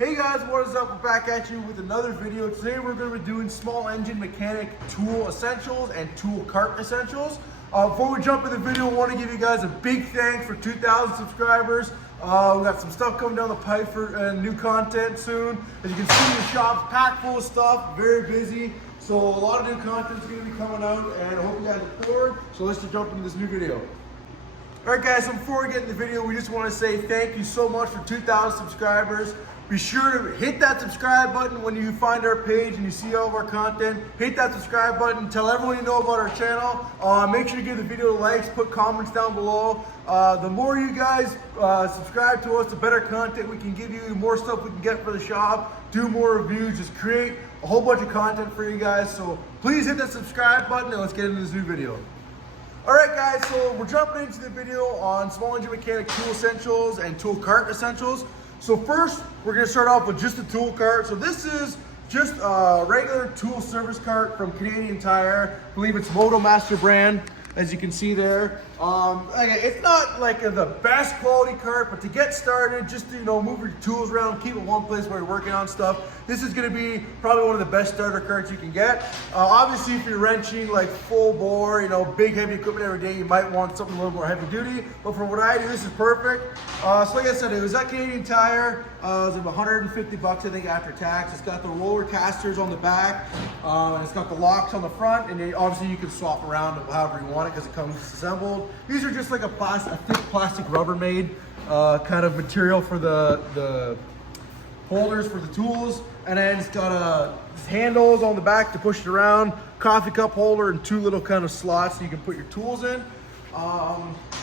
Hey guys, what is up? We're back at you with another video. Today we're going to be doing small engine mechanic tool essentials and tool cart essentials. Before we jump in the video, I want to give you guys a big thanks for 2,000 subscribers. We got some stuff coming down the pipe for new content soon. As you can see, the shop's packed full of stuff, very busy. So a lot of new content is going to be coming out, and I hope you guys look forward. So let's just jump into this new video. Alright guys, so before we get in the video, we just want to say thank you so much for 2,000 subscribers. Be sure to hit that subscribe button when you find our page and you see all of our content. Hit that subscribe button, tell everyone you know about our channel. Make sure to give the video likes, put comments down below. The more you guys subscribe to us, the better content we can give you, the more stuff we can get for the shop, do more reviews, just create a whole bunch of content for you guys. So please hit that subscribe button and let's get into this new video. Alright guys, so we're jumping into the video on small engine mechanic tool essentials and tool cart essentials. So first, we're going to start off with just the tool cart. So this is just a regular tool service cart from Canadian Tire. I believe it's Motomaster brand, as you can see there. It's not like the best quality cart, but to get started, just to, move your tools around, keep it one place where you're working on stuff. This is going to be probably one of the best starter carts you can get. Obviously, if you're wrenching like full bore, big heavy equipment every day, you might want something a little more heavy duty. But for what I do, this is perfect. So like I said, it was at Canadian Tire. It was about 150 bucks, I think, after tax. It's got the roller casters on the back, and it's got the locks on the front, and then obviously you can swap around however you want it because it comes assembled. These are just like a thick plastic Rubbermaid kind of material for the holders for the tools, and then it's got handles on the back to push it around, coffee cup holder, and two little kind of slots so you can put your tools in.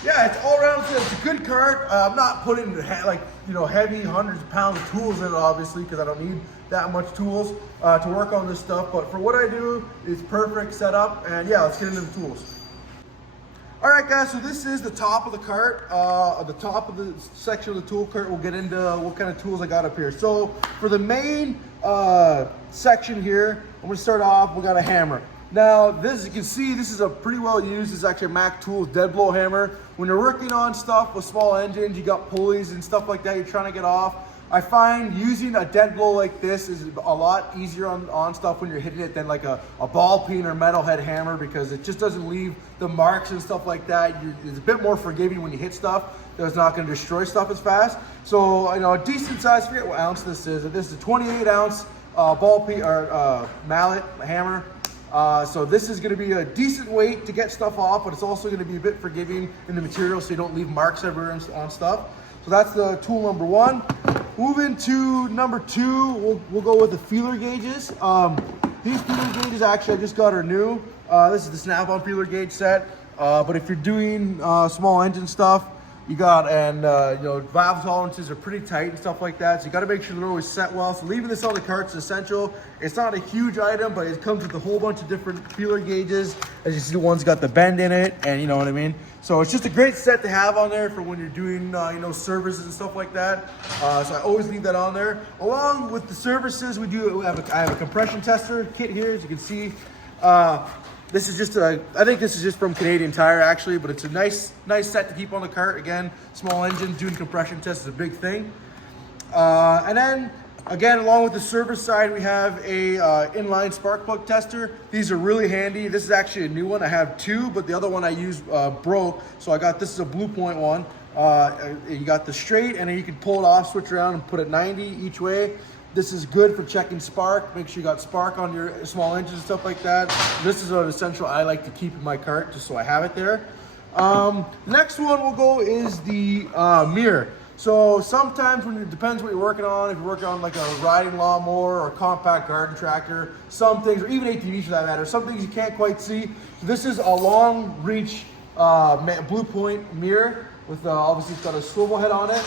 Yeah, it's all around. It's a good cart. I'm not putting heavy hundreds of pounds of tools in it, obviously, because I don't need that much tools to work on this stuff. But for what I do, it's perfect setup. And yeah, let's get into the tools. All right, guys. So this is the top of the cart. The top of the section of the tool cart. We'll get into what kind of tools I got up here. So for the main section here, I'm gonna start off. We got a hammer. Now, this, you can see, this is a pretty well used. This is actually a Mac Tools dead blow hammer. When you're working on stuff with small engines, you got pulleys and stuff like that you're trying to get off. I find using a dead blow like this is a lot easier on stuff when you're hitting it than like a ball peen or metalhead hammer, because it just doesn't leave the marks and stuff like that. It's a bit more forgiving when you hit stuff. It's not going to destroy stuff as fast. So, a decent size, I forget what ounce this is. This is a 28 ounce ball peen or mallet hammer. So this is going to be a decent weight to get stuff off, but it's also going to be a bit forgiving in the material so you don't leave marks everywhere on stuff. So that's the tool number one. Moving to number two, we'll go with the feeler gauges. These feeler gauges, actually, I just got her new. This is the Snap-on feeler gauge set. But if you're doing small engine stuff, you got, valve tolerances are pretty tight and stuff like that. So you got to make sure they're always set well. So leaving this on the cart's essential. It's not a huge item, but it comes with a whole bunch of different feeler gauges. As you see, the one's got the bend in it, and you know what I mean. So it's just a great set to have on there for when you're doing, services and stuff like that. So I always leave that on there. Along with the services, I have a compression tester kit here, as you can see. This is just I think this is just from Canadian Tire actually, but it's a nice set to keep on the cart. Again, small engine, doing compression tests is a big thing. And then again, along with the service side, we have a inline spark plug tester. These are really handy. This is actually a new one. I have two, but the other one I used broke, so I got this is a Blue Point one. You got the straight, and then you can pull it off, switch around, and put it 90 each way. This is good for checking spark. Make sure you got spark on your small engine and stuff like that. This is an essential I like to keep in my cart just so I have it there. Next one we'll go is the mirror. So sometimes it depends what you're working on. If you're working on like a riding lawnmower or a compact garden tractor, some things, or even ATVs for that matter, some things you can't quite see. So this is a long reach Blue Point mirror. With obviously it's got a swivel head on it.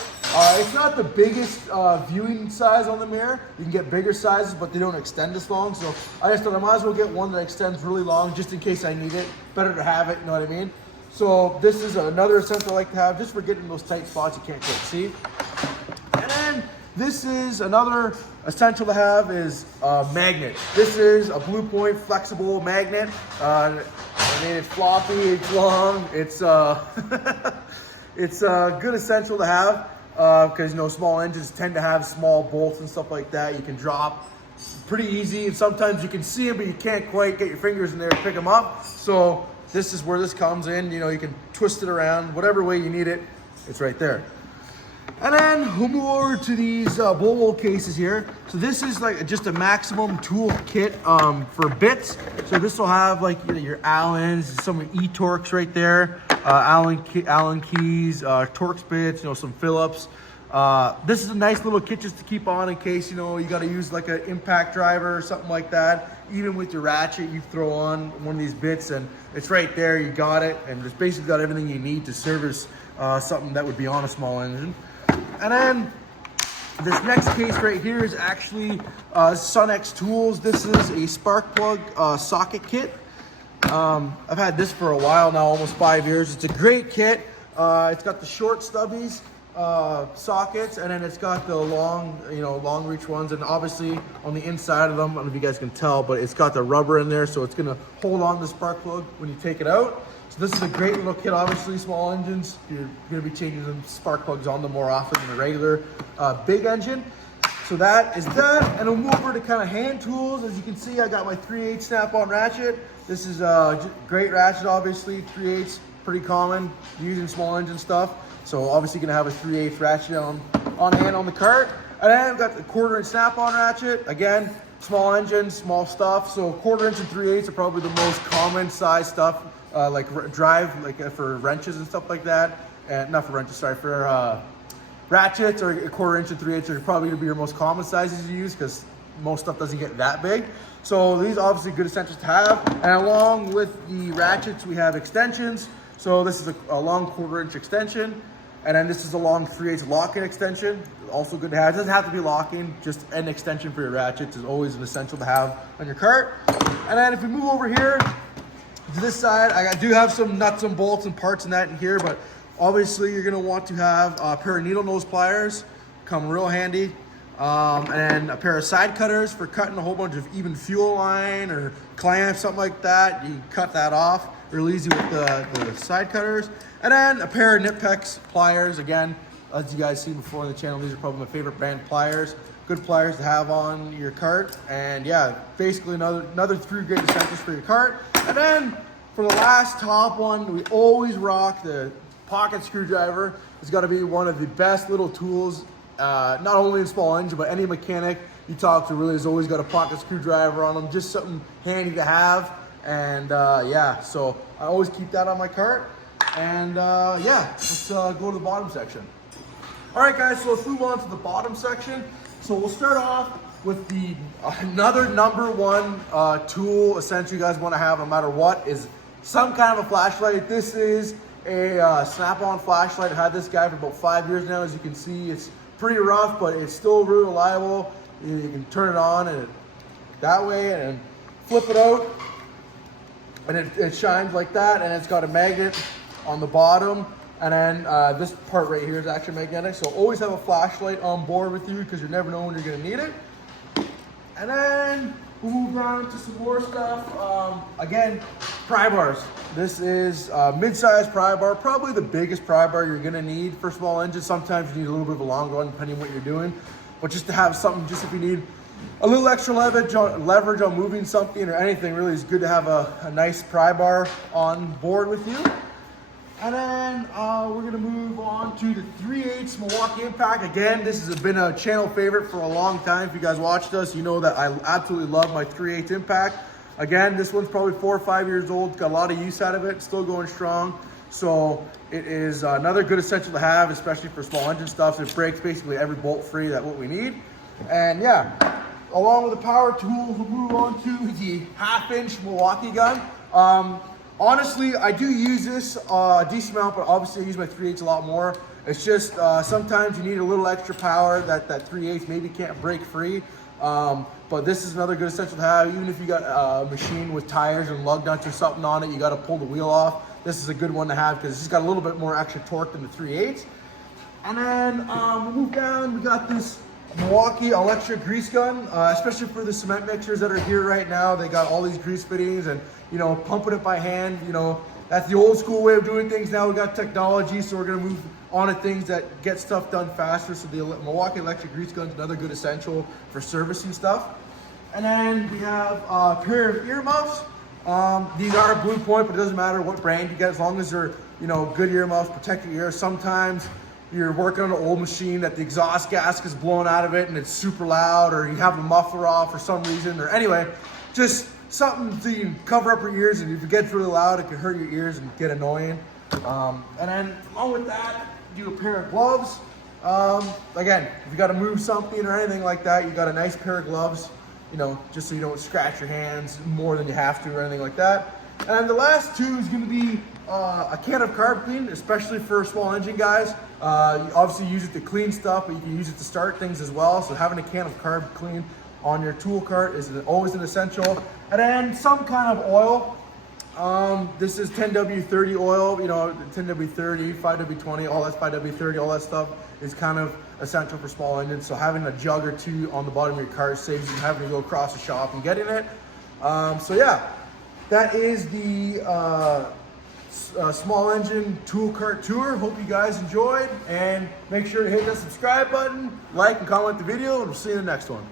It's not the biggest viewing size on the mirror. You can get bigger sizes, but they don't extend as long. So I just thought I might as well get one that extends really long just in case I need it. Better to have it, you know what I mean? So this is another essential I like to have just for getting those tight spots you can't quite see. And then this is another essential to have is a magnet. This is a Blue Point flexible magnet. It's floppy, it's long, it's It's a good essential to have. because, you know, small engines tend to have small bolts and stuff like that. You can drop pretty easy, and sometimes you can see them, but you can't quite get your fingers in there to pick them up. So this is where this comes in. You know, you can twist it around whatever way you need it. It's right there. And then we'll move over to these Volvo cases here. So this is like just a maximum tool kit for bits. So this will have like your Allens, some E-Torx right there, Allen keys, Torx bits, you know, some Phillips. This is a nice little kit just to keep on in case, you know, you got to use like an impact driver or something like that. Even with your ratchet, you throw on one of these bits and it's right there, you got it. And it's basically got everything you need to service something that would be on a small engine. And then this next case right here is actually Sunex Tools. This is a spark plug socket kit. I've had this for a while now, almost 5 years. It's a great kit. It's got the short stubbies sockets, and then it's got the long, you know, long reach ones. And obviously on the inside of them, I don't know if you guys can tell, but it's got the rubber in there, so it's gonna hold on to the spark plug when you take it out. So this is a great little kit. Obviously, small engines, you're going to be changing some spark plugs on them more often than a regular big engine. So that is that. And we'll move over to kind of hand tools. As you can see, I got my 3/8 snap-on ratchet. This is a great ratchet, obviously. 3/8, pretty common using small engine stuff. So obviously, going to have a 3/8 ratchet on hand on the cart. And then I've got the 1/4" snap-on ratchet. Again, small engine, small stuff. So 1/4" and 3/8 are probably the most common size stuff. Like drive, like for wrenches and stuff like that, and not for wrenches, sorry, for ratchets, or 1/4" and 3/8 are probably gonna be your most common sizes you use because most stuff doesn't get that big. So these are obviously good essentials to have. And along with the ratchets, we have extensions. So this is a long 1/4" extension, and then this is a long 3/8 lock-in extension. Also good to have. It doesn't have to be locking, just an extension for your ratchets is always an essential to have on your cart. And then if we move over here to this side, I do have some nuts and bolts and parts and that in here, but obviously you're gonna want to have a pair of needle nose pliers, come real handy, and a pair of side cutters for cutting a whole bunch of even fuel line or clamps, something like that. You can cut that off real easy with the side cutters. And then a pair of Knipex pliers. Again, as you guys seen before on the channel, these are probably my favorite brand pliers. Good pliers to have on your cart. And yeah, basically another 3 great essentials for your cart. And then for the last top one, we always rock the pocket screwdriver. It's got to be one of the best little tools, not only in small engine, but any mechanic you talk to really has always got a pocket screwdriver on them. Just something handy to have. And yeah, so I always keep that on my cart. And yeah, let's go to the bottom section. All right, guys, so let's move on to the bottom section. So we'll start off with the another #1 tool essential you guys want to have no matter what is some kind of a flashlight. This is a snap-on flashlight. I've had this guy for about 5 years now. As you can see, it's pretty rough, but it's still really reliable. You can turn it on and that way and flip it out, and it shines like that, and it's got a magnet on the bottom. And then this part right here is actually magnetic. So always have a flashlight on board with you because you never know when you're gonna need it. And then we'll move on to some more stuff. Again, pry bars. This is mid-size pry bar, probably the biggest pry bar you're gonna need for small engines. Sometimes you need a little bit of a longer one depending on what you're doing. But just to have something, just if you need a little extra leverage on moving something or anything, really is good to have a nice pry bar on board with you. And then we're gonna move on to the 3/8 Milwaukee Impact. Again, this has been a channel favorite for a long time. If you guys watched us, you know that I absolutely love my 3/8 Impact. Again, this one's probably 4 or 5 years old. Got a lot of use out of it, still going strong. So it is another good essential to have, especially for small engine stuff. So it breaks basically every bolt free, that's what we need. And yeah, along with the power tools, we'll move on to the 1/2" Milwaukee gun. Honestly, I do use this a decent amount, but obviously I use my 3/8 a lot more. It's just sometimes you need a little extra power that 3/8 maybe can't break free. But this is another good essential to have. Even if you got a machine with tires and lug nuts or something on it, you got to pull the wheel off. This is a good one to have because it's got a little bit more extra torque than the 3/8. And then we'll move down. We got this Milwaukee electric grease gun, especially for the cement mixers that are here right now. They got all these grease fittings, and you know, pumping it by hand, you know, That's the old school way of doing things. Now we got technology, so we're gonna move on to things that get stuff done faster. So the Milwaukee Electric Grease Gun is another good essential for servicing stuff. And then we have a pair of earmuffs. These are Blue Point, but it doesn't matter what brand you get, as long as they're, you know, good earmuffs, protect your ears. Sometimes you're working on an old machine that the exhaust gas is blowing out of it and it's super loud, or you have the muffler off for some reason, or anyway, just something so you can cover up your ears, and if it gets really loud, it can hurt your ears and get annoying. And then along with that, do a pair of gloves. Again, if you got to move something or anything like that, you got a nice pair of gloves, you know, just so you don't scratch your hands more than you have to or anything like that. And the last two is going to be a can of carb clean, especially for small engine guys. You obviously use it to clean stuff, but you can use it to start things as well. So having a can of carb clean on your tool cart is always an essential. And then some kind of oil. This is 10W30 oil, you know, 10W30, 5W20, all that 5W30, all that stuff is kind of essential for small engines. So having a jug or two on the bottom of your car saves you having to go across the shop and getting it. So yeah, that is the small engine tool cart tour. Hope you guys enjoyed, and make sure to hit that subscribe button, like and comment the video, and we'll see you in the next one.